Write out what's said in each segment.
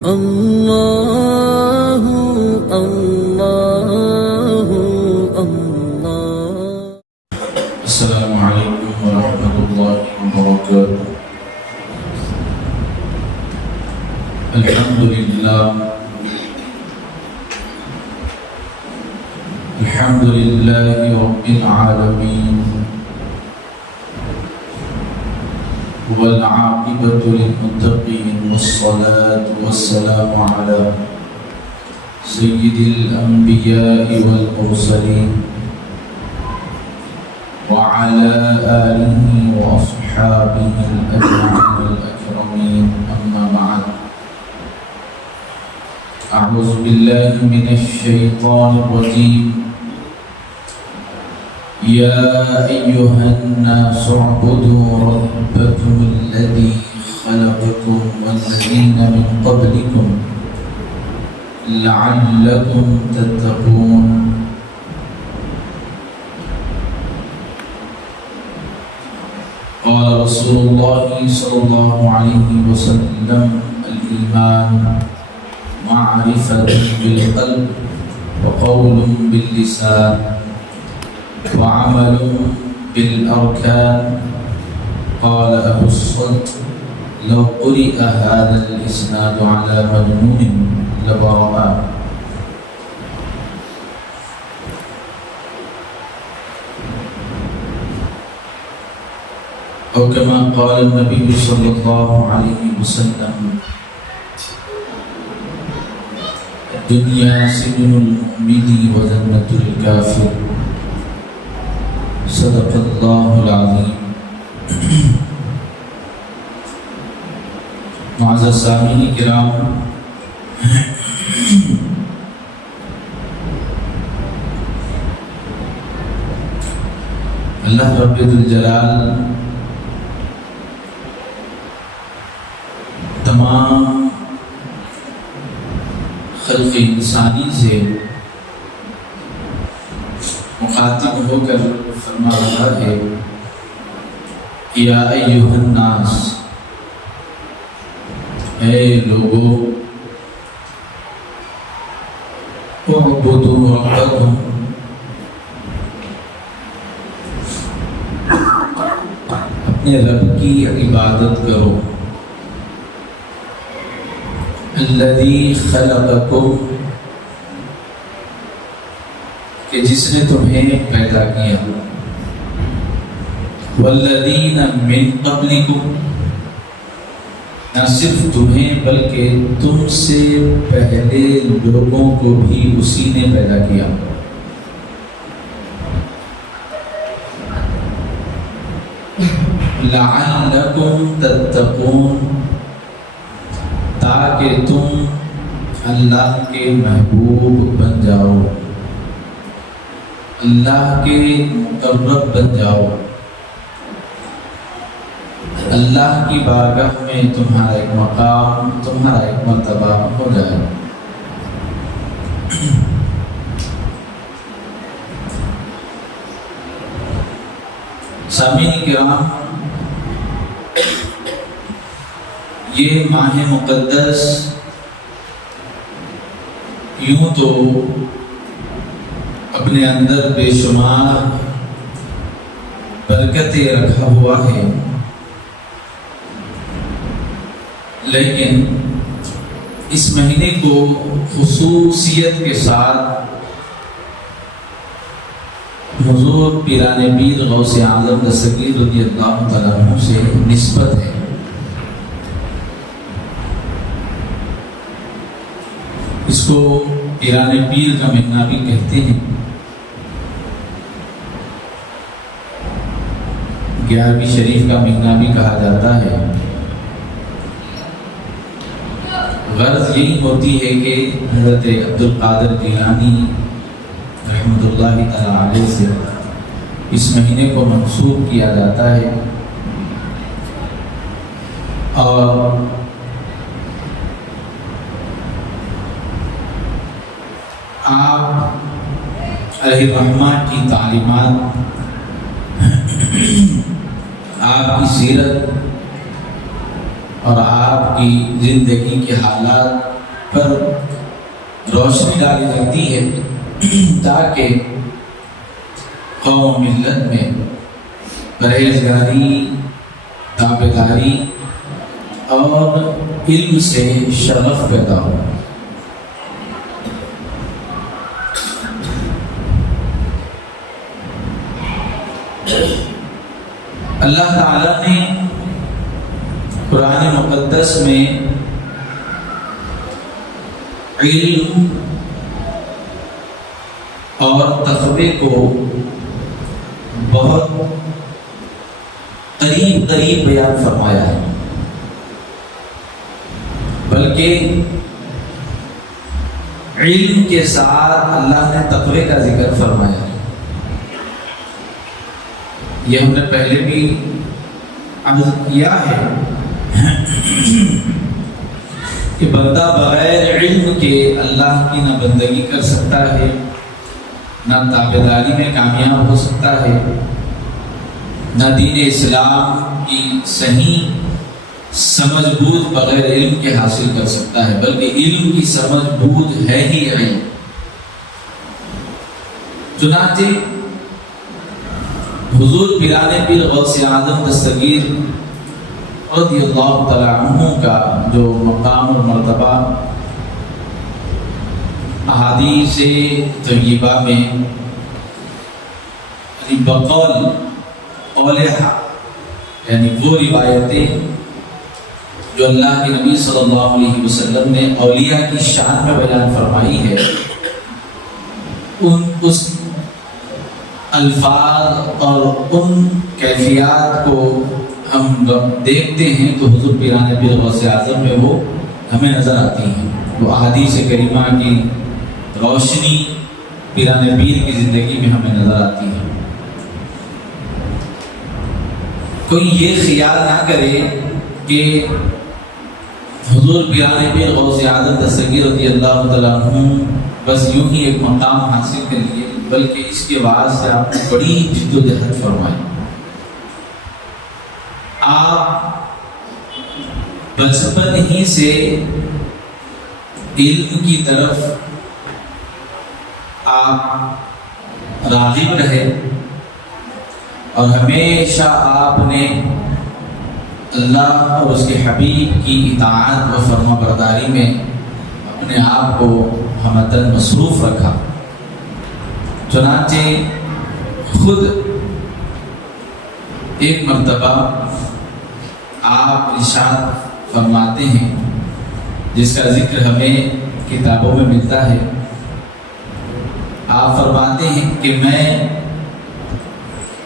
اللہ اللہ اللہ۔ السلام علیکم ورحمۃ اللہ وبرکاتہ۔ الحمد للہ رب العالمین والعاقبۃ للمتقین والصلاة والسلام علی سید الانبیاء والمرسلین وعلى آله وأصحابه الأجمعين الأكرمين، أما بعد، أعوذ بالله من الشيطان الرجيم. يا أيها الناس اعبدوا ربكم الذي خلقكم والذين من قبلكم لعلكم تتقون. قال رسول الله صلى الله عليه وسلم: الإيمان معرفة بالقلب وقول باللسان وعمل بالأركان. قال أبو الصلت: لو قرئ هذا الإسناد على مجنون لبرأ. أو كما قال النبي صلى الله عليه وسلم: الدنيا سجن المؤمن وجنة الكافر. صدق الله العظيم. معزز سامعین کرام، اللہ رب الجلال تمام خلق انسانی سے مخاطب ہو کر فرما رہا ہے: یا ایھا الناس، اے لوگو، اعبدوا ربکم، اپنے رب کی عبادت کرو، الذی خلقکم، کہ جس نے تمہیں پیدا کیا، والذین من قبلکم، نہ صرف تمہیں بلکہ تم سے پہلے لوگوں کو بھی اسی نے پیدا کیا. لعلکم تتقون، تاکہ تم اللہ کے محبوب بن جاؤ، اللہ کے مقرب بن جاؤ، اللہ کی بارگاہ میں تمہارا ایک مقام، تمہارا ایک مرتبہ ہو جائے. سامعین کرام، یہ ماہ مقدس یوں تو اپنے اندر بے شمار برکتیں رکھا ہوا ہے، لیکن اس مہینے کو خصوصیت کے ساتھ حضور پیران پیر غوث اعظم دستگیر رضی اللہ تعالیٰ عنہ سے نسبت ہے. اس کو پیران پیر کا مہینہ بھی کہتے ہیں. 11ویں شریف کا مہینہ بھی کہا جاتا ہے. غرض یہی ہوتی ہے کہ حضرت عبدالقادر جیلانی رحمۃ اللہ تعالیٰ علیہ سے اس مہینے کو منسوب کیا جاتا ہے، اور آپ علیہ الرحمہ کی تعلیمات، آپ کی سیرت اور آپ کی زندگی کے حالات پر روشنی ڈالی جاتی ہے تاکہ قوم و ملت میں پرہیزگاری، تابعداری اور علم سے شرف پیدا ہو۔ اللہ تعالیٰ نے قرآن مقدس میں علم اور تقوی کو بہت قریب بیان فرمایا ہے، بلکہ علم کے ساتھ اللہ نے تقوی کا ذکر فرمایا ہے۔ یہ ہم نے پہلے بھی عرض کیا ہے کہ بندہ بغیر علم کے اللہ کی نہ بندگی کر سکتا ہے، نہ تابعداری میں کامیاب ہو سکتا ہے، نہ دین اسلام کی صحیح سمجھ بوجھ بغیر علم کے حاصل کر سکتا ہے، بلکہ علم کی سمجھ بوجھ ہے ہی علم۔ چنانچہ حضور پیران پیر غوث اعظم دستگیر رضی اللہ تعالی عنہ کا جو مقام اور مرتبہ احادیث طیبہ میں بقول قول حق، یعنی وہ روایتیں جو اللہ کے نبی صلی اللہ علیہ وسلم نے اولیاء کی شان میں بیان فرمائی ہے، اس الفاظ اور ان کیفیات کو ہم دیکھتے ہیں تو حضور پیران پیر غوث اعظم میں وہ ہمیں نظر آتی ہیں۔ وہ احادیث کریمہ کی روشنی پیران پیر کی زندگی میں ہمیں نظر آتی ہے۔ کوئی یہ خیال نہ کرے کہ حضور پیران پیر غوث اعظم دستگیر رضی اللہ تعالیٰ عنہ بس یوں ہی ایک مقام حاصل کر لیے، بلکہ اس کے بعد سے آپ نے بڑی جد و جہد فرمائی۔ آپ بچپن ہی سے علم کی طرف آپ راغب رہے اور ہمیشہ آپ نے اللہ اور اس کے حبیب کی اطاعت و فرما برداری میں اپنے آپ کو ہمدن مصروف رکھا۔ چنانچہ خود ایک مرتبہ آپ ارشاد فرماتے ہیں، جس کا ذکر ہمیں کتابوں میں ملتا ہے۔ آپ فرماتے ہیں کہ میں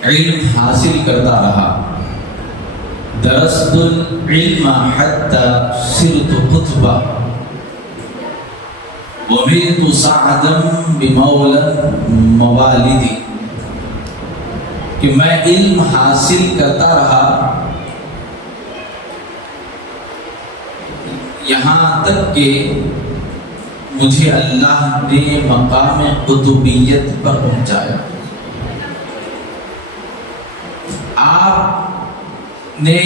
علم حاصل کرتا رہا، درست العلم حتی صرت قطبا ومرت سعدا بمولا موالدی، کہ میں علم حاصل کرتا رہا یہاں تک کہ مجھے اللہ نے مقام قطبیت پر پہنچایا۔ آپ نے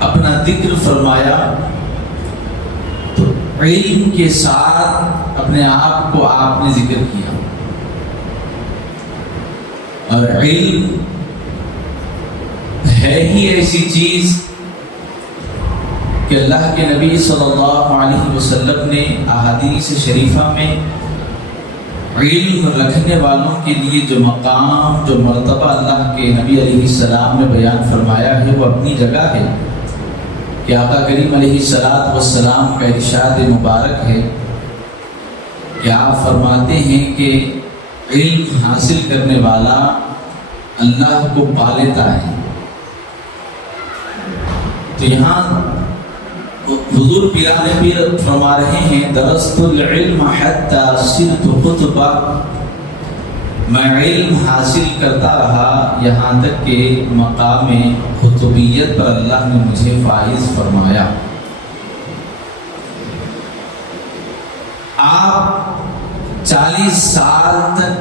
اپنا ذکر فرمایا تو علم کے ساتھ اپنے آپ کو آپ نے ذکر کیا، اور علم ہے ہی ایسی چیز کہ اللہ کے نبی صلی اللہ علیہ وسلم نے احادیث شریفہ میں علم رکھنے والوں کے لیے جو مقام، جو مرتبہ اللہ کے نبی علیہ السلام نے بیان فرمایا ہے، وہ اپنی جگہ ہے کہ آقا کریم علیہ السلام کا ارشاد مبارک ہے کہ آپ فرماتے ہیں کہ علم حاصل کرنے والا اللہ کو پا لیتا ہے۔ تو یہاں حضور پیران پیر فرما رہے ہیں، درست العلم حتی صرت قطبا، میں علم حاصل کرتا رہا یہاں تک کہ مقام قطبیت پر اللہ نے مجھے فائز فرمایا۔ آپ 40 سال تک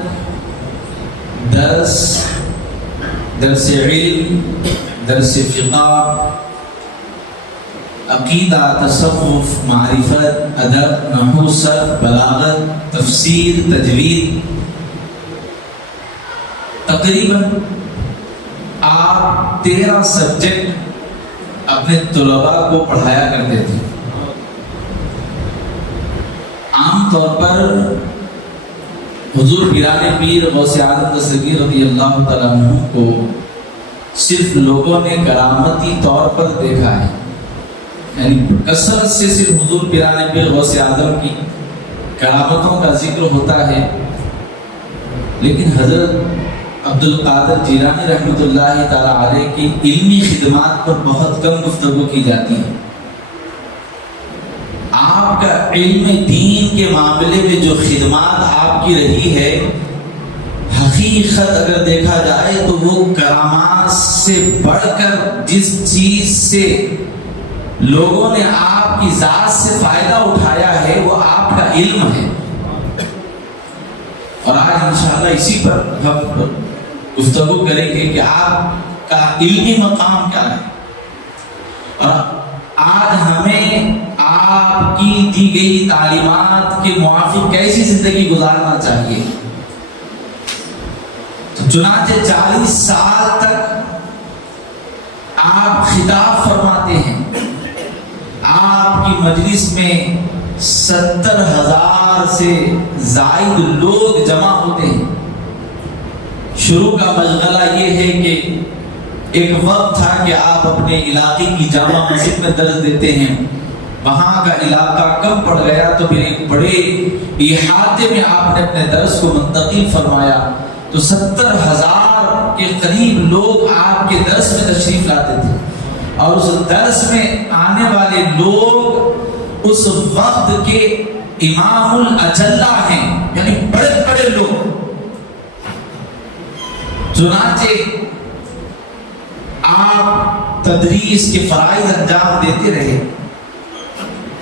درس علم، درس فقہ، عقیدہ، تصوف، معرفت، ادب، نحو، صرف، بلاغت، تفسیر، تجوید، تقریباً آپ 13 سبجیکٹ اپنے طلباء کو پڑھایا کرتے تھے۔ عام طور پر حضور پیران پیر غوث اعظم دستگیر رضی اللہ تعالیٰ عنہ کو صرف لوگوں نے کرامتی طور پر دیکھا ہے، یعنی کثرت سے صرف حضور پیران پیر غوث اعظم کی کرامتوں کا ذکر ہوتا ہے، لیکن حضرت عبد القادر جیلانی رحمۃ اللہ تعالیٰ علیہ کی علمی خدمات پر بہت کم گفتگو کی جاتی ہے۔ آپ کا علم دین کے معاملے میں جو خدمات آپ کی رہی ہے، حقیقت اگر دیکھا جائے تو وہ کرامات سے بڑھ کر جس چیز سے لوگوں نے آپ کی ذات سے فائدہ اٹھایا ہے وہ آپ کا علم ہے۔ اور آج انشاءاللہ اسی پر ہم گفتگو کریں گے کہ آپ کا علمی مقام کیا ہے، اور آج ہمیں آپ کی دی گئی تعلیمات کے موافق کیسی زندگی گزارنا چاہیے۔ چنانچہ 40 سال تک آپ خطاب فرماتے ہیں، آپ کی مجلس میں 70,000 سے زائد لوگ جمع ہوتے ہیں۔ شروع کا مشغلہ یہ ہے کہ ایک وقت تھا کہ آپ اپنے علاقے کی جامع مسجد میں درس دیتے ہیں، وہاں کا علاقہ کم پڑ گیا تو پھر ایک بڑے احاطے میں آپ نے اپنے درس کو منتقل فرمایا، تو 70,000 کے قریب لوگ آپ کے درس میں تشریف لاتے تھے، اور اس درس میں آنے والے لوگ اس وقت کے امام الاجلہ ہیں، یعنی بڑے بڑے لوگ۔ چنانچہ آپ تدریس کے فرائض انجام دیتے رہے۔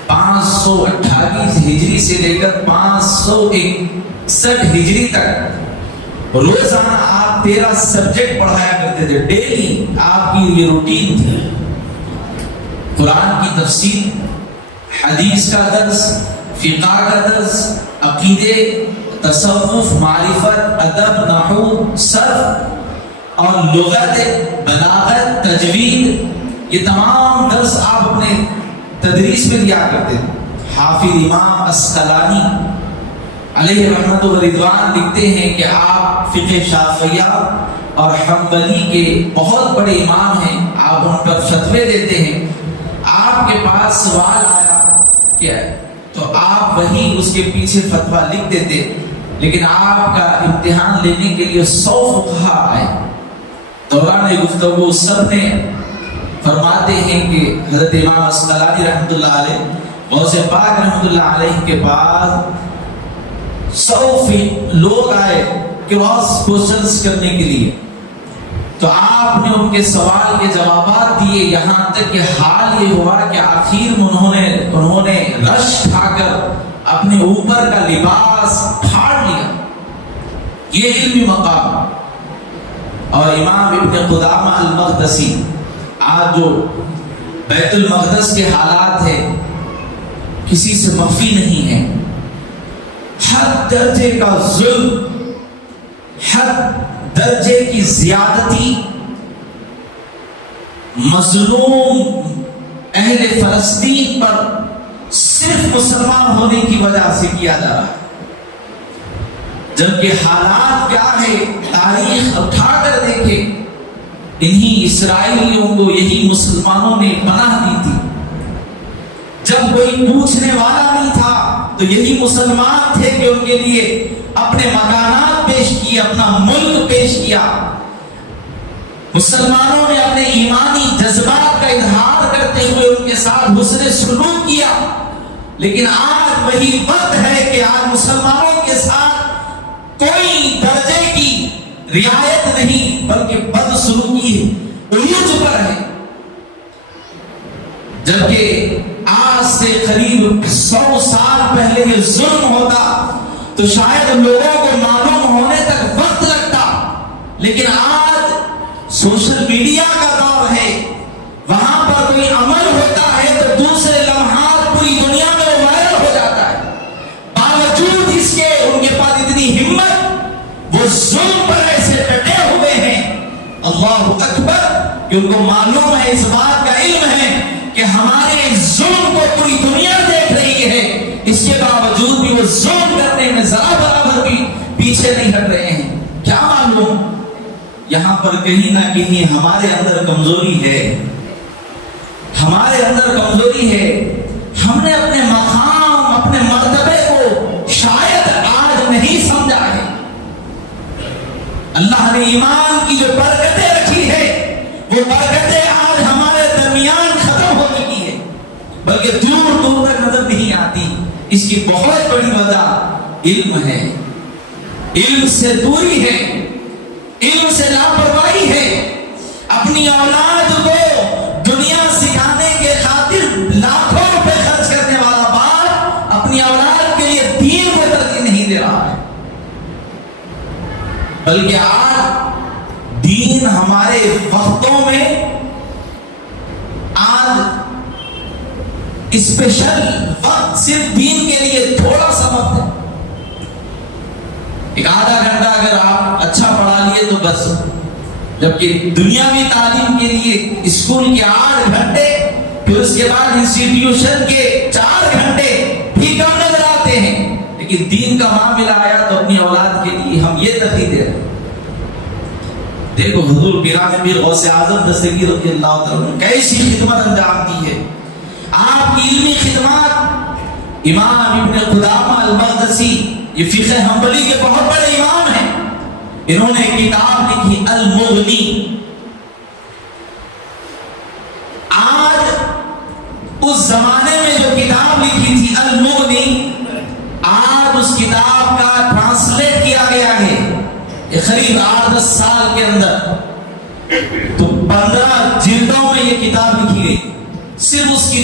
528 ہجری سے لے کر 561 ہجری تک روزانہ آپ 13 سبجیکٹ پڑھایا کرتے تھے، ڈیلی آپ کی یہ روٹین تھی۔ قرآن کی تفسیر، حدیث کا درس، فقہ کا درس، عقیدے، تصوف، معرفت، ادب، نحو، صرف اور لغت، بلاغت، تجوید، یہ تمام درس آپ اپنے تدریس میں دیا کرتے تھے۔ حافظ امام اسقلانی علیہ رحمت و رضوان لکھتے ہیں کہ آپ فقہ شافعیہ اور حنبلی کے بہت بڑے امام ہیں، آپ ان پر فتوے دیتے ہیں۔ آپ کے پاس سوال آیا کیا ہے تو آپ وہی اس کے پیچھے فتویٰ لکھ دیتے، لیکن آپ کا امتحان لینے کے لیے 100 فقہا آئے۔ دوران گفتگو سب نے فرماتے ہیں کہ حضرت امام اسقلانی رحمۃ اللہ علیہ، غوث پاک رحمۃ اللہ علیہ کے پاس 100 لوگ آئے کراس کوشچنز کرنے کے لیے، تو آپ نے ان کے سوال کے جوابات دیے، یہاں تک کہ حال یہ ہوا کہ آخر انہوں نے رش کھا کر اپنے اوپر کا لباس پھاڑ لیا۔ یہ علمی مقام۔ اور امام ابن قدامہ المقدسی، آج جو بیت المقدس کے حالات ہیں کسی سے مخفی نہیں ہے، ہر درجے کا ظلم، ہر درجے کی زیادتی مظلوم اہل فلسطین پر صرف مسلمان ہونے کی وجہ سے کیا جا رہا ہے، جبکہ حالات کیا ہے تاریخ اٹھا کر دیکھیں، انہی اسرائیلیوں کو یہی مسلمانوں نے پناہ دی تھی۔ جب کوئی پوچھنے والا نہیں تھا تو یہی مسلمان تھے کہ ان کے لیے اپنے مکانات پیش کیے، اپنا ملک پیش کیا۔ مسلمانوں نے اپنے ایمانی جذبات کا اظہار کرتے ہوئے ان کے ساتھ حسن سلوک کیا، لیکن آج وہی وقت ہے کہ آج مسلمانوں کے ساتھ کوئی درجے کی رعایت نہیں بلکہ بدسلوکی عروج پر ہے۔ جبکہ آج سے قریب 100 سال پہلے یہ ظلم ہوتا تو شاید لوگوں کو معلوم ہونے تک وقت لگتا، لیکن آج سوشل میڈیا کا دور ہے، وہاں پر کوئی عمل ہوتا ہے تو کہ ان کو معلوم ہے، اس بات کا علم ہے کہ ہمارے ظلم کو پوری دنیا دیکھ رہی ہے، اس کے باوجود بھی وہ ظلم کرنے میں ذرا برابر بھی پیچھے نہیں ہٹ رہے ہیں۔ کیا معلوم یہاں پر کہیں نہ کہیں ہمارے اندر کمزوری ہے، ہمارے اندر کمزوری ہے۔ ہم نے اپنے مقام، اپنے مرتبے کو شاید آج نہیں سمجھا ہے۔ اللہ نے ایمان کی جو برکتیں رکھی ہے، وہ برکتیں آج ہمارے درمیان ختم ہو چکی ہے، بلکہ دور دور تک نظر نہیں آتی۔ اس کی بہت بڑی وجہ علم ہے، علم سے دوری ہے، علم سے لاپرواہی ہے۔ اپنی اولاد کو دنیا سکھانے کے خاطر لاکھوں روپے خرچ کرنے والا باپ اپنی اولاد کے لیے دین کو ترجیح نہیں دے رہا ہے، بلکہ آج دین ہمارے وقتوں میں آج اسپیشل وقت صرف دین کے لیے تھوڑا سا وقت ہے۔ ایک آدھا گھنٹہ اگر آپ اچھا پڑھا لیے تو بس، جبکہ دنیاوی تعلیم کے لیے اسکول کے 8 گھنٹے، پھر اس کے بعد انسٹیٹیوشن کے 4 گھنٹے بھی کم نظر آتے ہیں، لیکن دین کا معاملہ آیا تو اپنی اولاد کے لیے ہم یہ ترجیح دے رہے ہیں۔ دیکھو حضور پیران پیر غوث اعظم دستگیر رضی اللہ تعالیٰ عنہ کیسی خدمت انجام دی ہے۔ آپ کی علمی خدمات، امام ابن قدامہ المقدسی، یہ فقہ حنبلی کے بہت بڑے امام ہیں، انہوں نے کتاب لکھی المغنی۔ آج اس زمانے میں جو کتاب لکھی تھی المغنی، آج اس کتاب کا ٹرانسلیٹ کیا گیا ہے قریب 8-10 سال کے اندر، تو 15 جلدوں میں یہ کتاب لکھی گئی۔ صرف اس کی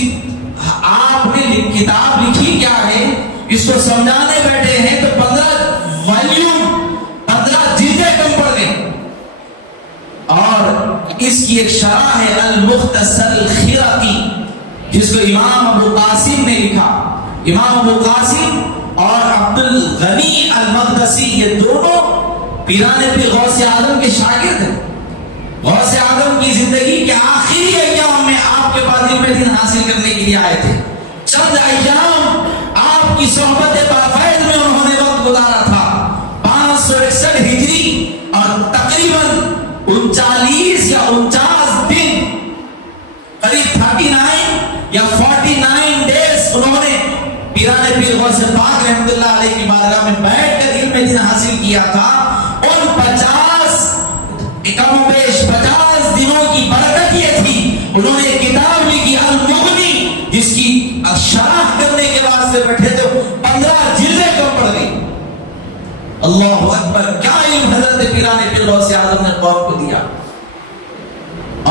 آپ نے کتاب لکھی کیا ہے، اس کو سمجھانے بیٹھے ہیں تو 15 والیوم 15 جلدیں کم پڑ گئی۔ اور اس کی ایک شرح ہے المختصر الخرقی، جس کو امام ابو قاسم نے لکھا۔ امام ابو قاسم اور عبد الغنی المقدسی یہ دونوں پیران پیر غوث اعظم کے شاگرد ہیں۔ غوث اعظم کی زندگی کے آخری ایام میں آپ کے پاس علم دین حاصل کرنے کے لیے آئے تھے۔ چند ایام آپ کی صحبت بافیض میں انہوں نے وقت گزارا تھا۔ 561 ہجری اور تقریباً 39 یا 49 دن، قریب 39 یا 49 ڈیز انہوں نے پیران پیر غوث پاک رحمۃ اللہ علیہ کی بارگاہ میں بیٹھ کر علم دین حاصل کیا تھا۔ ان 50 کم و بیش 50 دنوں کی برکت یہ تھی، انہوں نے کتاب لکھی المغنی، جس کی شرح کرنے کے واسطے بیٹھے تو 15 جلدیں کم پڑ گئی۔ اللہ اکبر، کیا علم حضرت پیران پیر غوث اعظم نے قوم کو دیا۔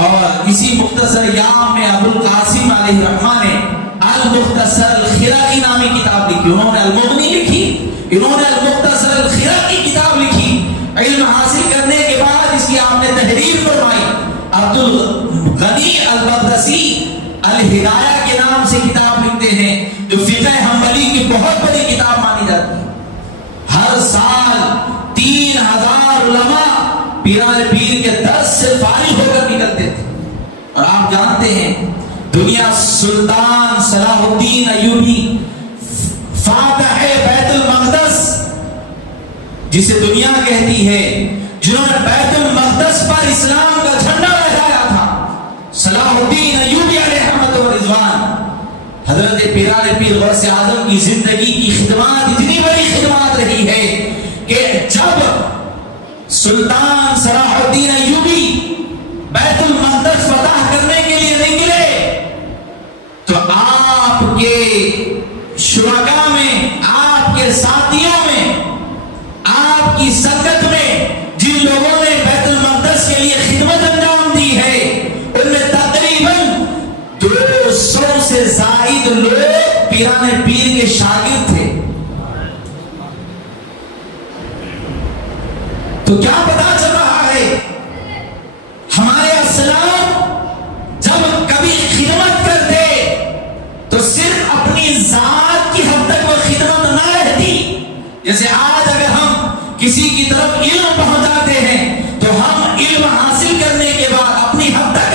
اور اسی مختصر ایام میں ابو القاسم علیہ الرحمہ نے المختصر الخرقی نامی کتاب لکھی۔ انہوں نے المغنی لکھی، انہوں نے المختصر الخرقی کتاب لکھی۔ علم حاصل کرنے کے بعد اس کی آپ نے تحریر فرمائی۔ عبد الغنی المقدسی الہدایہ کے نام سے کتاب لکھتے ہیں، جو فقہ حنبلی کی بہت بڑی کتاب مانی جاتی ہے۔ ہر سال 3000 علماء پیران پیر کے درس سے فارغ ہو کر نکلتے تھے۔ اور آپ جانتے ہیں دنیا سلطان صلاح الدین ایوبی فاتح بیت المقدس جسے دنیا کہتی ہے، جنہوں نے بیت المقدس پر اسلام کا جھنڈا لہرایا تھا، صلاح الدین ایوبی علیہ رحمت و رضوان، حضرت پیران پیر غوث اعظم کی زندگی کی خدمات اتنی بڑی خدمات رہی ہے کہ جب سلطان صلاح الدین ایوبی بیت المقدس فتح کرنے کے لیے نکلے تو آپ کے شرکاء میں، آپ کے ساتھیوں میں، آپ کی سنگت میں جن لوگوں نے بیت المقدس کے لیے خدمت انجام دی ہے، ان میں تقریباً 200 سے زائد لوگ پیران پیر کے شاگرد تھے۔ تو کیا پتا چل رہا ہے، ہمارے اسلام جب کبھی خدمت کرتے تو صرف اپنی ذات کی حد تک وہ خدمت نہ رہتی۔ جیسے آج اگر ہم کسی کی طرف علم پہنچاتے ہیں تو ہم علم حاصل کرنے کے بعد اپنی حد تک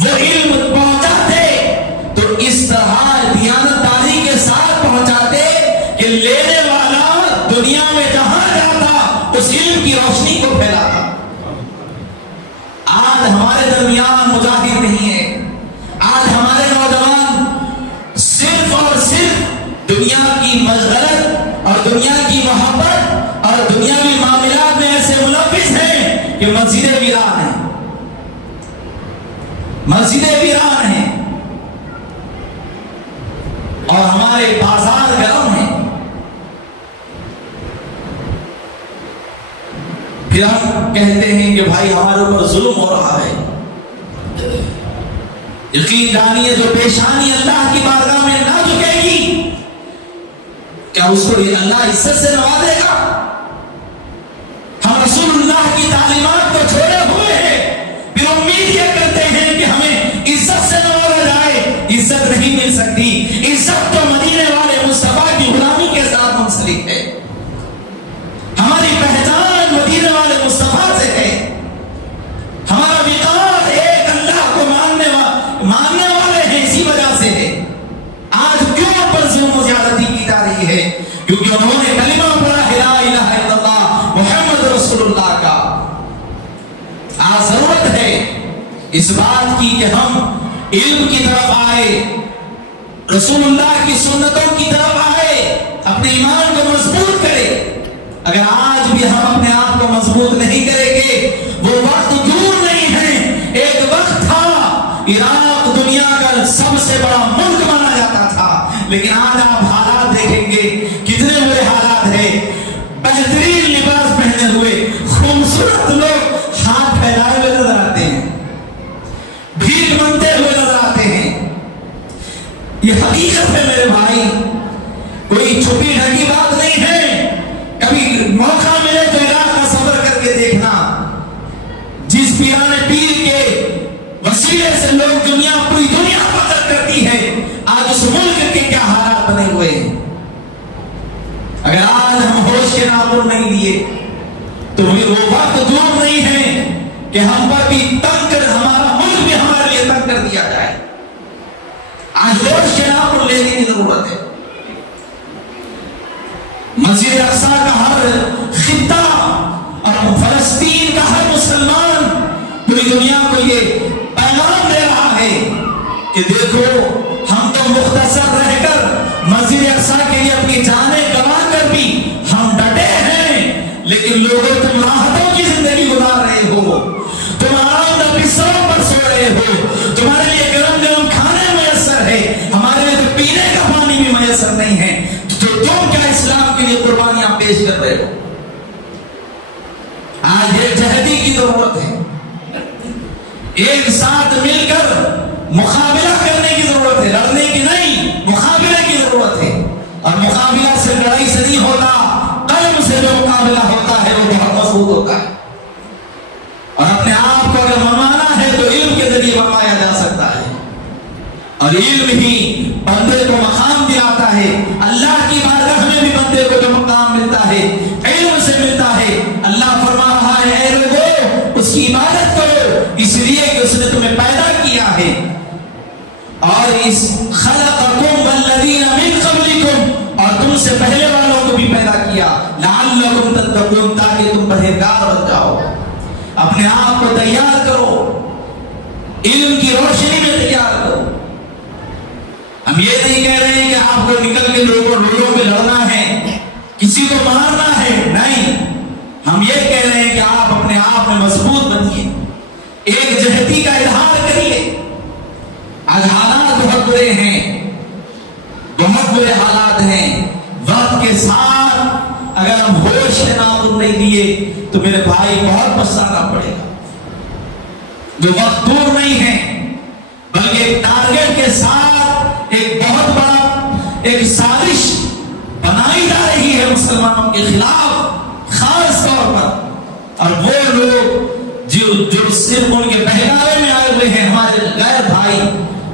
وہ علم پہنچاتے تو اس طرح دیانتداری کے ساتھ پہنچاتے کہ لینے والا دنیا میں جہاں جاتا اس علم کی روشنی کو پھیلاتا۔ آج ہمارے درمیان مجاہد نہیں ہے، آج ہمارے نوجوان صرف اور صرف دنیا کی مشغلت اور دنیا کی محبت اور دنیاوی معاملات میں ایسے ملوث ہیں کہ مسجدیں ویران ہیں، مسجدیں ویران ہیں اور ہمارے بازار گرم ہیں۔ پھر ہم کہتے ہیں کہ بھائی ہمارے اوپر ظلم ہو رہا ہے۔ یقین جانیے جو پیشانی اللہ کی بارگاہ میں نہ جھکے گی، کیا اس کو اللہ عزت سے نوازے گا؟ ہم رسول اللہ کی تعلیمات کو چھوڑے ہوئے ہیں، پھر امید یہ کرتے ہیں کہ ہمیں عزت سے نوازا جائے۔ عزت نہیں مل سکتی، عزت تو مدینے والے مصطفیٰ کی غلامی کے ساتھ منسلک ہے۔ ہماری پہچان مدینے والے مصطفیٰ سے ہے، ہمارا وقار ایک اللہ کو ماننے والے ہیں، اسی وجہ سے ہے۔ آج کیوں پر ظلم و زیادتی کی جا رہی ہے؟ کیونکہ انہوں نے کلمہ پڑھا ہے لا الہ الا اللہ محمد رسول اللہ کا۔ آج ضرورت ہے اس بات کی کہ ہم علم کی طرف آئے، رسول اللہ کی سنتوں کی طرف آئے، اپنے ایمان کو مضبوط کرے۔ اگر آج بھی ہم اپنے آپ کو مضبوط نہیں کریں گے، وہ وقت دور نہیں ہے۔ ایک وقت تھا عراق دنیا کا سب سے بڑا ملک مانا جاتا تھا، لیکن آج آپ حالات دیکھیں گے کتنے برے حالات ہیں۔ بہترین لباس پہنے ہوئے خوبصورت لوگ ہاتھ پھیلائے ہوئے نظر آتے ہیں، بھیڑ بنتے ہوئے نظر آتے ہیں۔ یہ حقیقت ہے میرے بھائی، کوئی چھپی ڈھکی بات نہیں ہے۔ کبھی موقع ملے تو عراق کا سفر کر کے دیکھنا، جس پیرانے پیر کے وسیلے سے لوگ پوری دنیا فخر کرتی ہے، آج اس ملک کے کیا حالات بنے ہوئے ہیں۔ اگر آج ہم ہوش کے ناخن نہیں لیے تو وہ وقت دور نہیں ہے کہ ہم پر بھی تنگ کر، ہمارا ملک بھی ہمارے لیے تنگ کر دیا جائے۔ آج ہوش کے ناخن لینے کی ضرورت ہے۔ مسجد اقصی کا ہر خطہ اور فلسطین کا ہر مسلمان پوری دنیا کو یہ پیغام دے رہا ہے کہ دیکھو ہم تو مختصر رہ کر مسجد اقصی کے لیے اپنی جانیں گنوا کر بھی ہم ڈٹے ہیں، لیکن لوگوں تم راحتوں کی زندگی گزار رہے ہو، تم آرام دہ بستروں پر سو رہے ہو، تمہارے لیے گرم گرم کھانے میسر ہے، ہمارے لیے تو پینے کا پانی بھی میسر نہیں ہے، تو تم کیا اسلام کے لیے قربانیاں پیش کر رہے ہو؟ آج ایک جہدی کی ضرورت ہے، ایک ساتھ مل کر مقابلہ کرنے کی ضرورت ہے، لڑنے کی نہیں، مقابلہ کی ضرورت ہے۔ اور مقابلہ سے لڑائی سے نہیں ہوتا، قلم سے جو مقابلہ ہوتا ہے وہ بہت مضبوط ہوتا ہے۔ اور اپنے آپ کو اگر منوانا ہے تو علم کے ذریعے منوایا جا سکتا ہے، اور علم ہی بندے کو مقام دلاتا ہے۔ اللہ کی بارگاہ میں بھی بندے کو جو مقام ملتا ہے علم سے ملتا ہے۔ اللہ فرما رہا ہے اے لوگو اس کی عبادت کرو، اس لیے کہ اس نے تمہیں پیدا کیا ہے، اور اس خلقکم والذین من قبلکم، اور تم سے پہلے والوں کو بھی پیدا کیا، لعلکم تتقون، تاکہ تم پرہیزگار بن جاؤ۔ اپنے آپ کو تیار کرو، علم کی روشنی میں تیار کرو۔ ہم یہ نہیں کہہ رہے ہیں کہ آپ کو نکل کے لوگوں پہ لڑنا ہے، کسی کو مارنا ہے، نہیں۔ ہم یہ کہہ رہے ہیں کہ آپ اپنے آپ میں مضبوط بنیے، ایک جہتی کا اظہار کریے۔ آج حالات بہت برے ہیں، بہت برے حالات ہیں۔ وقت کے ساتھ اگر ہم ہوش کے ناخن نہیں لیے تو میرے بھائی بہت پچھتانا پڑے گا۔ جو وقت دور نہیں ہے بلکہ ایک ٹارگٹ کے ساتھ ایک بہت بڑا ایک سازش بنائی جا رہی ہے مسلمانوں کے خلاف خاص طور پر، اور وہ لوگ جو صرف ان کے بہکاوے میں آئے ہوئے ہیں، ہمارے غیر بھائی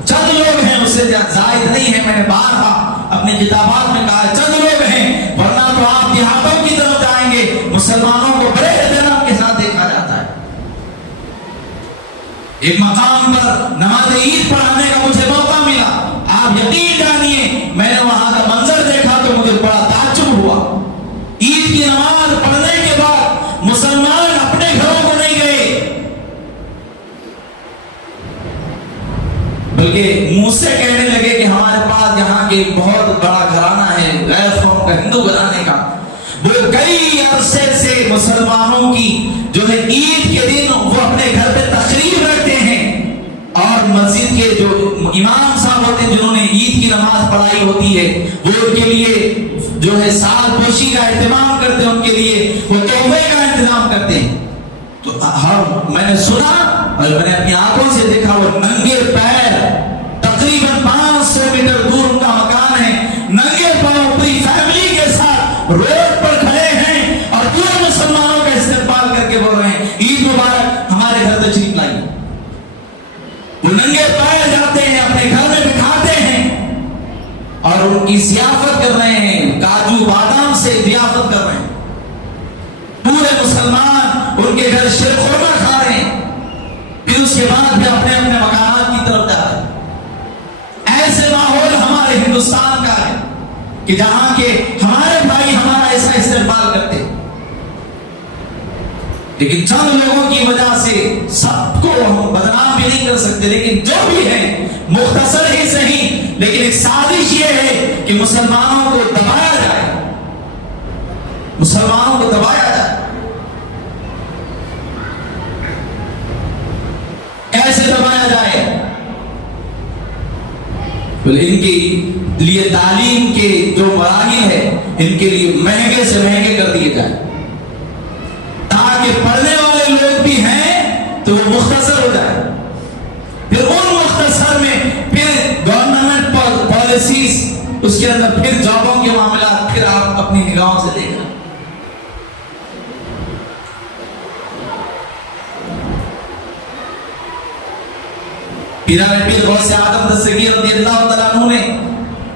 چند لوگ ہیں، اس سے زائد نہیں ہے۔ میں نے بارہا اپنی کتابات میں کہا چند لوگ ہیں، ورنہ تو آپ دیہاتوں کی طرف جائیں گے مسلمانوں کو بڑے احترام کے ساتھ دیکھا جاتا ہے۔ ایک مقام پر نماز بلکہ منہ سے کہنے لگے کہ ہمارے پاس یہاں کے بہت بڑا گھرانہ ہے غیر قوم کا، ہندو گھرانے کا، وہ کئی عرصے سے مسلمانوں کی جو ہے عید کے دن وہ اپنے گھر پہ تقریب رکھتے ہیں، اور مسجد کے جو امام صاحب ہوتے ہیں جنہوں نے عید کی نماز پڑھائی ہوتی ہے وہ ان کے لیے جو ہے سال پوشی کا اہتمام کرتے ہیں، ان کے لیے وہ تحفے کا انتظام کرتے ہیں۔ تو میں نے سنا اور میں نے اپنی آنکھوں سے دیکھا، وہ ننگے پیر تقریباً 500 میٹر دور ان کا مکان ہے، ننگے پاؤں پوری فیملی کے ساتھ روڈ پر کھڑے ہیں اور پورے مسلمانوں کا استقبال کر کے بول رہے ہیں عید مبارک، ہمارے گھر تشریف لائیے۔ وہ ننگے پیر جاتے ہیں، اپنے گھر میں بٹھاتے ہیں اور ان کی ضیافت کر رہے ہیں، کاجو بادام سے ضیافت کر رہے ہیں۔ پورے مسلمان ان کے گھر شیرخورما کھا رہے ہیں، پھر اس کے بعد بھی اپنے اپنے مکانات کی طرف جا رہے ہیں۔ ایسے ماحول ہمارے ہندوستان کا ہے کہ جہاں کے ہمارے بھائی ہمارا ایسا استقبال کرتے، لیکن چند لوگوں کی وجہ سے سب کو ہم بدنام بھی نہیں کر سکتے، لیکن جو بھی ہے مختصر ہی صحیح، لیکن ایک سازش یہ ہے کہ مسلمانوں کو دبایا جائے، مسلمانوں کو دبایا جائے۔ کیسے دبایا جائے؟ ان کے لیے تعلیم کے جو مراحل ہے ان کے لیے مہنگے سے مہنگے کر دیے جائیں تاکہ پڑھنے والے لوگ بھی ہیں تو وہ مختصر ہو جائے، پھر ان مختصر میں پھر گورنمنٹ پالیسیز اس کے اندر پھر جابوں کے معاملات پھر آپ اپنی نگاہوں سے دیکھ رہے ہیں۔ پیران پیر غوث اعظم دستگیر رضی اللہ تعالیٰ عنہ نے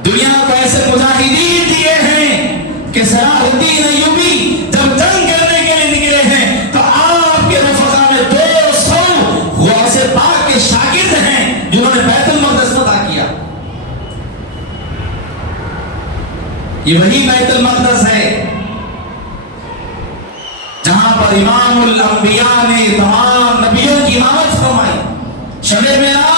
دنیا کو ایسے مجاہدین دیے ہیں کہ صلاح الدین ایوبی جب جنگ کرنے کے لیے نکلے ہیں تو آپ کے رفقا میں 200 غوث پاک کے شاگرد ہیں جنہوں نے بیت المقدس فتح کیا۔ یہ وہی بیت المقدس ہے جہاں پر امام الانبیاء نے تمام نبیوں کی امامت فرمائی۔ شب معراج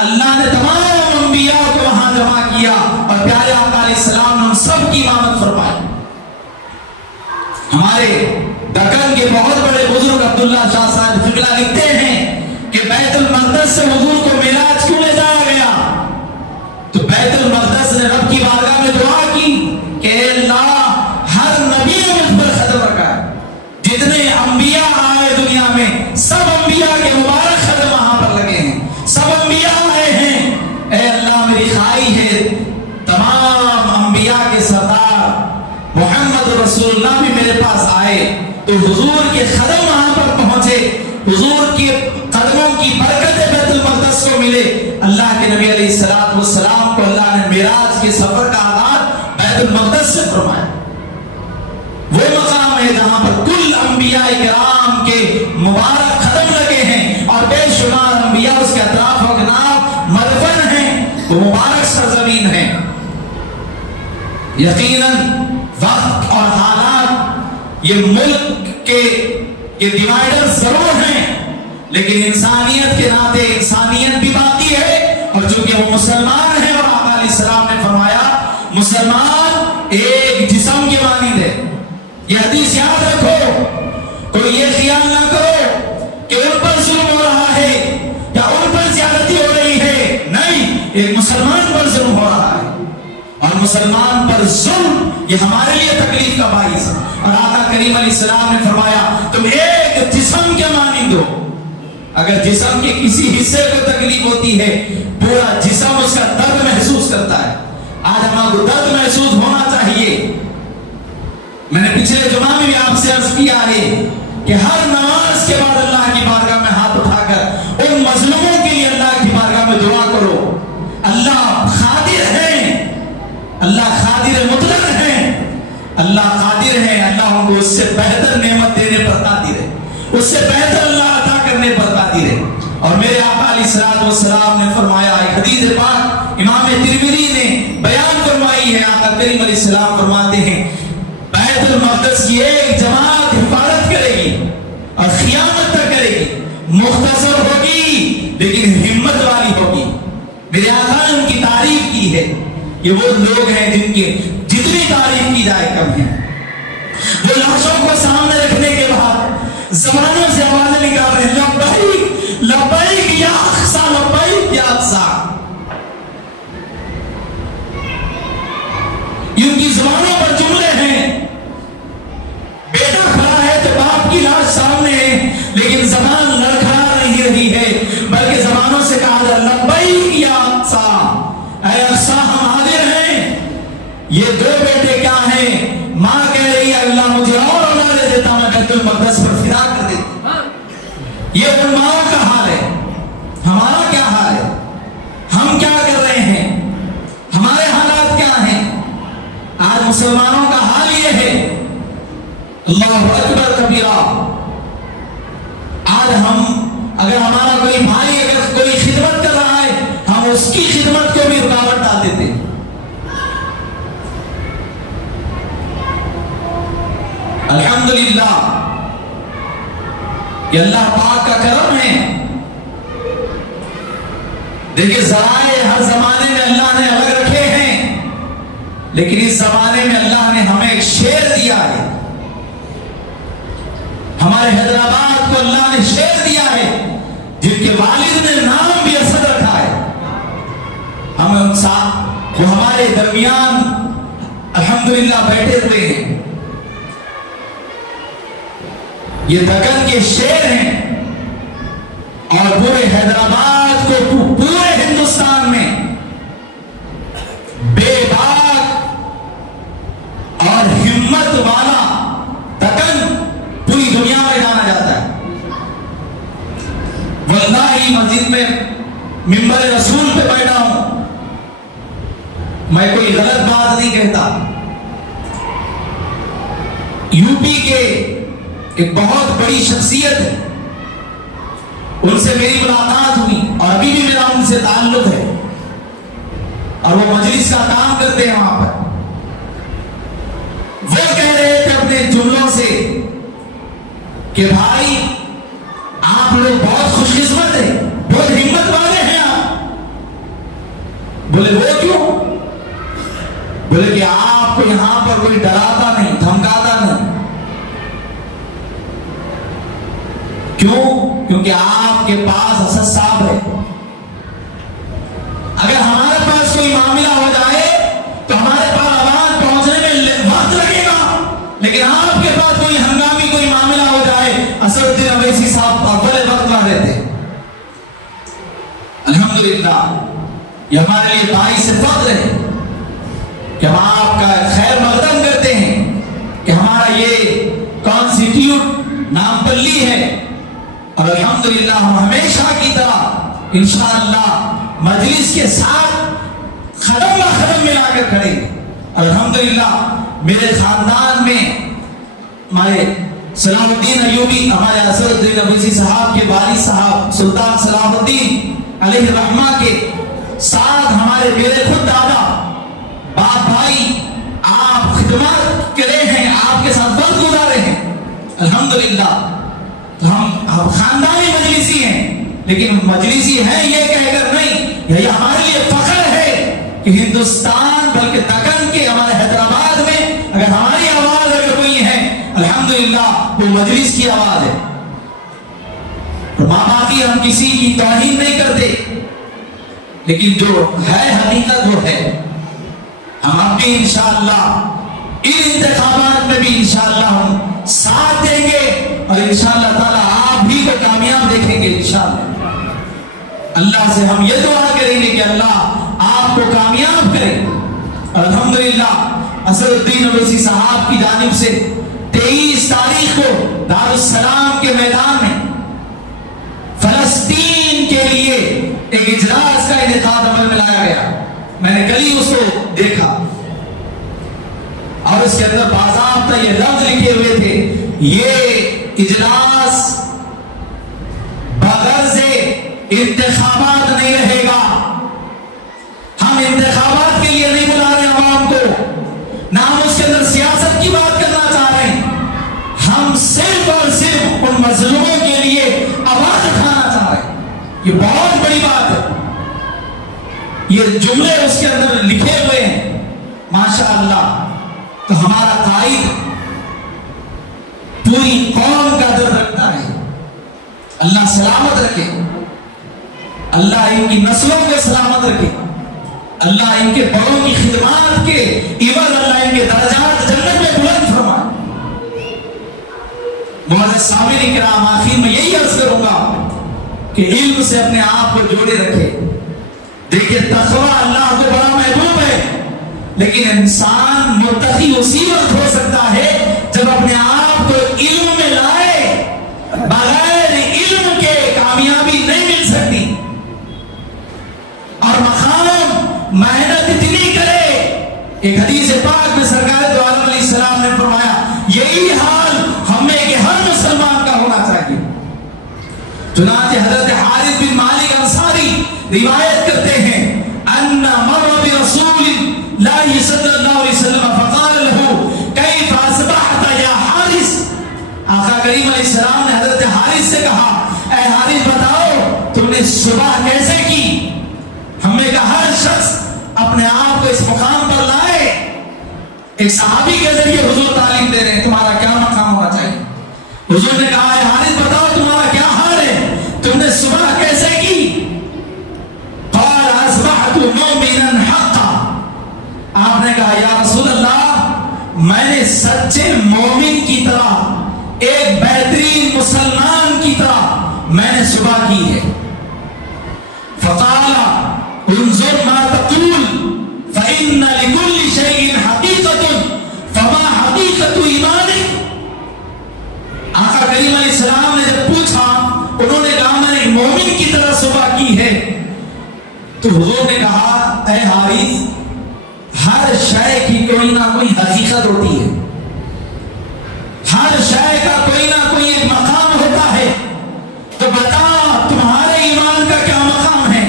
اللہ نے تمام انبیاء کو وہاں جمع کیا اور پیارے آقا علیہ السلام نے ہم سب کی امامت فرمائی۔ ہمارے دکن کے بہت بڑے بزرگ عبداللہ شاہ صاحب قبلہ لکھتے ہیں کہ بیت المقدس سے حضور کو معراج کیوں لے جایا گیا؟ تو بیت المقدس نے رب کی بارگاہ میں دعا کی کہ اے اللہ ہر نبی نے مجھ پر خطر رکھا ہے، جتنے انبیاء آئے دنیا میں سب انبیاء کے مبارک خطر وہاں پر لگے ہیں، سب انبیاء آئے ہیں، اے اللہ میری خواہش ہے تمام انبیاء کے سردار محمد رسول اللہ بھی میرے پاس آئے تو حضور کے قدم وہاں پر پہنچے، حضور کے قدموں کی برکت بیت المقدس کو ملے۔ اللہ کے نبی علیہ السلام کو اللہ نے معراج کے سفر کا آغاز بیت المقدس سے فرمایا۔ وہ مقام ہے جہاں پر کل انبیاء کرام کے مبارک قدم لگے ہیں اور بے شمار انبیاء اس کے اطراف و اکناف مدفن ہیں، وہ مبارک سرزمین ہے۔ یقیناً وقت اور حالات یہ ملک کے یہ ڈیوائیڈر ضرور ہیں، لیکن انسانیت کے ناطے انسانیت بھی باقی ہے، اور چونکہ وہ مسلمان ہیں اور آقا علیہ السلام نے فرمایا مسلمان ایک جسم کے مانند ہے۔ یہ حدیث یاد رکھو، کوئی یہ خیال نہ کرو کہ ان پر ظلم ہو رہا ہے یا ان پر زیادتی ہو رہی ہے، نہیں، ایک مسلمان پر ظلم ہو رہا ہے، اور مسلمان پر ظلم یہ ہمارے لیے تکلیف کا باعث ہے۔ اور آقا کریم علیہ السلام نے فرمایا تم ایک جسم کے مانند ہو، اگر جسم کے کسی حصے کو تکلیف ہوتی ہے پورا جسم اس کا درد محسوس کرتا ہے۔ آج ہمارا درد محسوس ہونا چاہیے۔ میں نے پچھلے جمعہ میں بھی آپ سے عرض کیا ہے کہ ہر نماز کے بعد اللہ کی بارگاہ میں ہاتھ اٹھا کر ان مظلوموں کے لیے اللہ کی بارگاہ میں دعا کرو۔ اللہ قادر ہے، اللہ قادر مطلق ہے، اللہ قادر ہے، اللہ ان کو اس سے بہتر نعمت دینے پر قادر ہے، اس سے بہتر اللہ عطا کرنے پر قادر ہے۔ اور میرے آقا علیہ السلام نے فرمایا، ایک حدیث پاک امام ترمذی نے بیان فرمائی ہے، آقا کریم علیہ السلام فرماتے ہیں بیت المقدس کی ایک جماعت حفاظت کرے گی اور قیامت تک کرے گی، مختصر ہوگی لیکن ہمت والی ہوگی، میرے آقا نے ان کی تعریف کی ہے. یہ وہ لوگ ہیں جن کی جتنی تعریف کی جائے کم ہے. وہ لاشوں کو سامنے رکھنے کے بعد زبانوں سے آوازیں نکال رہے ہیں, لبیک لبیک یا اقصی, لبیک یا اقصی. ان کی زبانوں پر جملے ہیں. بیٹا کھڑا ہے تو باپ کی لاش سامنے ہے, لیکن زبان لڑکھڑا نہیں رہی ہے, بلکہ زبانوں سے کہا جا لبیک یا اقصی, اے اقصی ہم حاضر ہیں. یہ دو بیٹے کیا ہیں؟ ماں کہہ رہی ہے اللہ مجھے اور اولاد دیتا میں بیت المقدس پر فدا کر دیتا. یہ ان ماں کا حال ہے. ہمارا کیا حال ہے؟ ہم کیا کر رہے ہیں؟ ہمارے حالات کیا ہیں؟ آج مسلمانوں کا حال یہ ہے, اللہ اکبر کبیرہ. آج ہم اگر ہمارا کوئی بھائی اگر کوئی خدمت کر رہا ہے, ہم اس کی خدمت کو بھی رکاوٹ ڈال دیتے ہیں. الحمدللہ یہ اللہ پاک کا کرم ہے. دیکھیں ذرائع ہر زمانے میں اللہ نے الگ رکھے ہیں, لیکن اس زمانے میں اللہ نے ہمیں ایک شیر دیا ہے. ہمارے حیدرآباد کو اللہ نے شیر دیا ہے, جن کے والد نے نام بھی اسد رکھا ہے. ہم ان ساتھ وہ ہمارے درمیان الحمدللہ بیٹھے ہوئے ہیں. یہ دکن کے شیر ہیں اور پورے حیدرآباد کو پورے ہندوستان میں بے باک اور ہمت والا دکن پوری دنیا میں جانا جاتا ہے. واللہ مسجد میں منبر رسول پہ بیٹھا ہوں, میں کوئی غلط بات نہیں کہتا. یو پی کے ایک بہت بڑی شخصیت ہے, ان سے میری ملاقات ہوئی اور ابھی بھی میرا ان سے تعلق ہے, اور وہ مجلس کا کام کرتے ہیں وہاں پر. وہ کہہ رہے تھے اپنے جملوں سے کہ بھائی آپ لوگ بہت خوش قسمت ہیں, بہت ہمت والے ہیں آپ. بولے وہ کیوں؟ بولے کہ آپ کو یہاں پر کوئی ڈراتا نہیں, دھمکاتا نہیں. کیوں؟ کیونکہ آپ کے پاس اسد صاحب ہے. اگر ہمارے پاس کوئی معاملہ ہو جائے تو ہمارے پاس آواز پہنچنے میں وقت لگے گا, لیکن آپ کے پاس کوئی ہنگامی کوئی معاملہ ہو جائے, اسد الدین اویسی صاحب اول وقت میں رہتے. الحمدللہ یہ ہمارے لیے باعث فخر ہے کہ ہم آپ کا خیر مقدم کرتے ہیں کہ ہمارا یہ کانسٹیٹیوٹ نامپلی ہے, اور الحمدللہ ہم ہمیشہ کی طرح انشاءاللہ مجلس کے ساتھ قدم بہ قدم ملا کر کھڑے ہیں. الحمدللہ میرے خاندان میں ہمارے صلاح الدین ایوبی, ہمارے اسد الدین اویسی صاحب کے والد صاحب سلطان صلاح الدین علیہ الرحمہ کے ساتھ ہمارے میرے خود دادا باپ بھائی آپ خدمت کرے ہیں, آپ کے ساتھ وقت گزارے ہیں. الحمدللہ ہم خاندانی مجلسی ہیں, لیکن مجلسی ہیں یہ کہہ کر نہیں, یہ ہمارے لیے فخر ہے کہ ہندوستان بلکہ دکن کے ہمارے حیدرآباد میں اگر ہماری آواز اگر کوئی ہے الحمدللہ وہ مجلس کی آواز ہے. ماں باقی ہم کسی کی توہین نہیں کرتے, لیکن جو ہے حقیقت وہ ہے. ہم اب بھی انشاءاللہ ان انتخابات میں بھی انشاءاللہ ہم ساتھ دیں گے, اور انشاءاللہ تعالی آپ بھی کو کامیاب دیکھیں گے انشاءاللہ. اللہ سے ہم یہ دعا کریں گے کہ اللہ آپ کو کامیاب کرے. الحمدللہ اسد الدین اویسی صاحب کی جانب سے 23 تاریخ کو دار السلام کے میدان میں فلسطین کے لیے ایک اجلاس کا انعقاد عمل میں لایا گیا. میں نے کل ہی اس کو دیکھا اور اس کے اندر باضابطہ یہ لفظ لکھے ہوئے تھے, یہ اجلاس بغرض انتخابات نہیں رہے گا. ہم انتخابات کے لیے نہیں بلا رہے عوام کو, نہ ہم اس کے اندر سیاست کی بات کرنا چاہ رہے ہیں. ہم صرف اور صرف ان مظلوموں کے لیے آواز اٹھانا چاہ رہے ہیں. یہ بہت بڑی بات ہے. یہ جملے اس کے اندر لکھے ہوئے ہیں ماشاء اللہ. تو ہمارا قائد پوری قوم کا درد رکھتا ہے. اللہ سلامت رکھے, اللہ ان کی نسلوں کو سلامت رکھے, اللہ ان کے بڑوں کی خدمات کے عوض اللہ ان کے درجات جنت میں بلند فرمائے. معزز سامعین کرام, آخر میں یہی عرض کروں گا کہ علم سے اپنے آپ کو جوڑے رکھے. دیکھیے تقوی اللہ کو بڑا محبوب ہے, لیکن انسان متقی اسی وقت ہو سکتا ہے جب اپنے آپ کو علم میں لائے. بغیر علم کے کامیابی نہیں مل سکتی, اور مقام محنت اتنی کرے. ایک حدیث پاک میں سرکار دو عالم علیہ السلام نے فرمایا یہی حال ہمیں کہ ہر مسلمان کا ہونا چاہیے. چنانچہ حضرت حارث بن مالک انصاری روایت کرتے ہیں ان مر برسول اللہ صلی اللہ علیہ وسلم فقال له کیف اصبحت یا حارث. آقا کریم علیہ السلام نے حضرت حارث سے کہا اے حارث بتاؤ تم نے صبح کیسے کی. ہم نے کہا ہر شخص اپنے آپ کو اس مقام پر لائے. ایک صحابی کے ذریعے حضور تعلیم دے رہے ہیں تمہارا کیا مقام ہونا چاہیے. حضور نے کہا اے حارث بتاؤ تمہارا کیا حال ہے, تم نے صبح کیسے کی. قال اصبحت مؤمنا حقا. آپ نے کہا یا رسول اللہ میں نے سچے مومن کی طرح ایک بہترین مسلمان کی طرح میں نے صبح کی ہے. فقال انظر ما تقول فإن لكل شيء حقيقة فما حقيقة ایمانک. آقا کریم علیہ السلام نے جب پوچھا, انہوں نے کہا میں نے مومن کی طرح صبح کی ہے. تو حضور نے کہا اے حارث ہر شے کی کوئی نہ کوئی حقیقت ہوتی ہے, ہر شے کا کوئی نہ کوئی ایک مقام ہوتا ہے. تو بتا تمہارے ایمان کا کیا مقام ہے,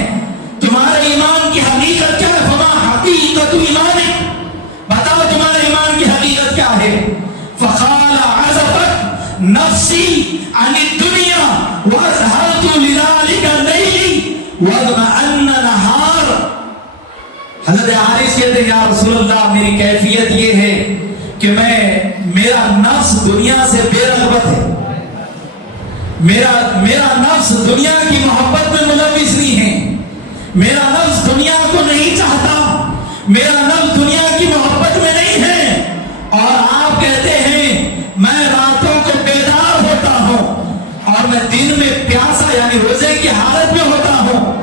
تمہارے ایمان کی حقیقت کیا ہے. فما حقیقت ایمانک, بتاؤ تمہارے ایمان کی حقیقت کیا ہے. فقال عزفت نفسی عن الدنیا وازہرت لذلک اللیل واطمأن نہار. حضرت حارث کہتے ہیں یا رسول اللہ میری کیفیت یہ ہے کہ میرا نفس دنیا سے بے رغبت ہے, میرا نفس دنیا کی محبت میں ملوث نہیں ہے, میرا نفس دنیا کو نہیں چاہتا, میرا نفس دنیا کی محبت میں نہیں ہے. اور آپ کہتے ہیں میں راتوں کو بیدار ہوتا ہوں اور میں دن میں پیاسا یعنی روزے کی حالت میں ہوتا ہوں.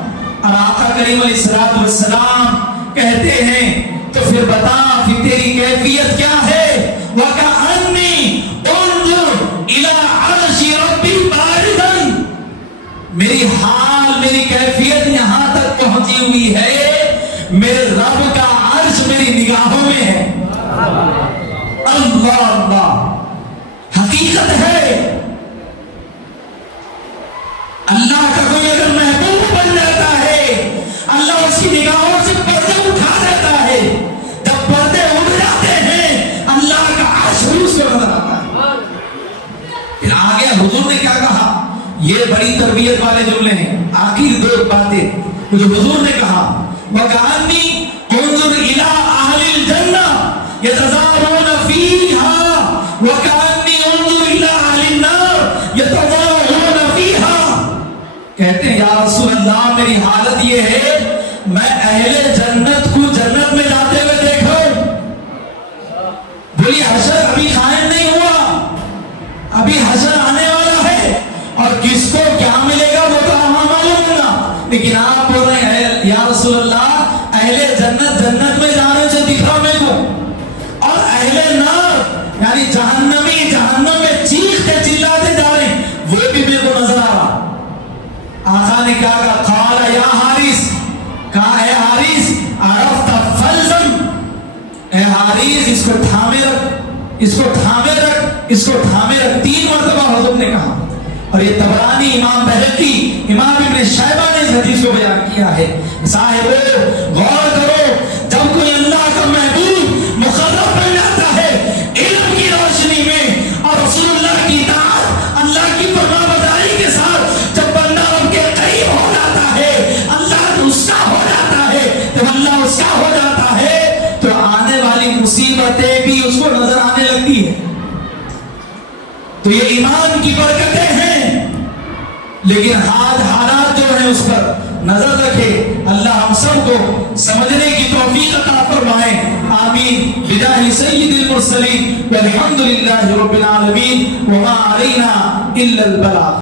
اور آقا کریم علیہ الصلوۃ والسلام کہتے ہیں تو پھر بتا پھر تیری کیفیت کیا ہے. وَكَأَنِّي انظر إِلَىٰ عَرْشِ رَبِّي بَارِدًا. میری حال میری کیفیت یہاں تک پہنچی ہوئی ہے میرے رب کا عرش میری نگاہوں میں ہے. اللہ اللہ حقیقت ہے. اللہ کا کوئی اگر محبوب بن جاتا ہے اللہ اس کی نگاہوں سے پردے اٹھا دیتا ہے. جب پردے اٹھ جاتے ہیں اللہ کا عرش اس کو نظر آتا ہے. پھر آگے حضور نے کیا کہا, یہ بڑی تربیت والے جملے ہیں. آخر دو باتیں جو حضور نے کہا وَكَأَنِّي انظر إِلَىٰ أَهْلِ الْجَنَّةِ يَتَزَاوَرُونَ فِيهَا وَكَأَنِّي انظر إِلَىٰ أَهْلِ النَّارِ يَتَزَاوَرُونَ فِيهَا. کہتے ہیں یا رسول اللہ میری حالت یہ ہے میں اہل جنت کو جنت میں جاتے ہوئے دیکھو. بولی حشر ابھی قائم نہیں ہوا, ابھی حشر آنے والا ہے اور کس کو کیا ملے گا وہ تو ہمیں معلوم ہوگا. لیکن آپ بول رہے ہیں یا رسول اللہ اہل جنت جنت میں جانے سے دکھ رہا میرے کو, اور اہل نار یعنی جہنمی جہنم میں چیختے چلاتے جا رہے ہیں وہ بھی میرے کو نظر آ رہا. آقا نے کہا قال یا حارث, کہا اے حارث عرفت فلزم, اے حارث اس کو تھامے رکھ, اس کو تھامے رکھ, اس کو تھامے رکھ. 3 مرتبہ حضور نے کہا. اور یہ طبرانی, امام بہقی, امام ابن شیبہ نے اس حدیث کو بیان کیا ہے. صاحب غور کرو, جب کوئی اللہ کا محبوب مقرب بن جاتا ہے علم کی روشنی میں اور رسول اللہ کی اطاعت اللہ کی فرمانبرداری کے ساتھ جب بندہ رب کے قریب ہو جاتا ہے اللہ غصہ ہو جاتا ہے تو یہ ایمان کی برکتیں ہیں، لیکن حالات جو ہیں اس پر نظر رکھے۔ اللہ ہم سب کو سمجھنے کی توفیق عطا فرمائے، آمین، بجاہ سید المرسلین والحمد للہ رب العالمین، وما علینا الا البلاغ۔